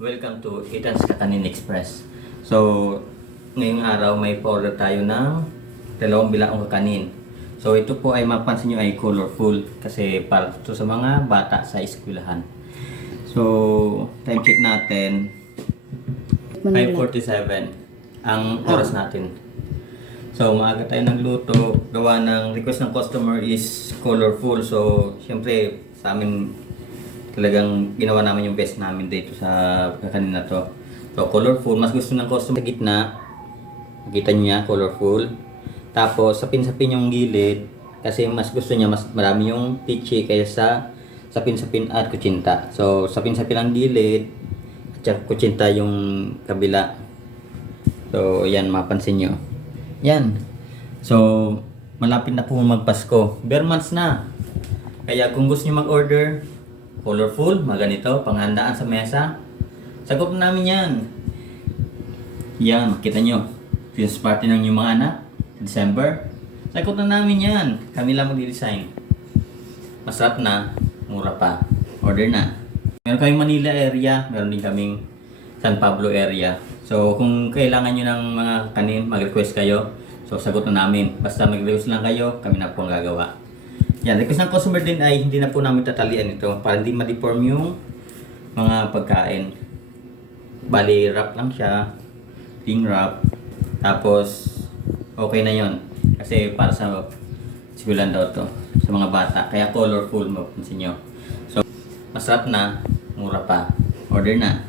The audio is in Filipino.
Welcome to Ethan's Kakanin Express. So, ngayong araw may order tayo ng dalawang bilaong kakanin. So, ito po ay mapansin nyo ay colorful kasi para ito sa mga bata sa eskwelahan. So, time check natin, 5.47 ang oras natin. So, maaga tayo nagluto. Gawa ng request ng customer is colorful. So, syempre, sa amin talagang ginawa namin yung best namin dito sa kakanin na to. So, colorful. Mas gusto ng customer sa gitna. Makita niyo yan, colorful. Tapos, sapin-sapin yung gilid. Kasi mas gusto niya, mas marami yung pichi kaysa sapin-sapin at kutsinta. So, sapin-sapin ang gilid. At saka kutsinta yung kabila. So, yan, mapansin nyo. Yan. So, malapit na po magpasko. Bare months na. Kaya kung gusto nyo mag-order, colorful, maganito, panghandaan sa mesa, sagot na namin yan. Yan, makita nyo. Christmas party ng inyong mga anak, December. Sagot na namin yan. Kami lang mag-design. Masarap na, mura pa. Order na. Meron kaming Manila area, meron din kaming San Pablo area. So, kung kailangan nyo ng mga kanin, mag-request kayo. So, sagot na namin. Basta mag-request lang kayo, kami na po ang gagawa. Yan, request ng customer din ay hindi na po namin tatalian ito para hindi ma-deform yung mga pagkain. Bali, wrap lang siya. Ting wrap. Tapos, okay na yon Kasi para sa sigulan daw to sa mga bata. Kaya colorful, mapansin nyo. So, masarap na, mura pa. Order na.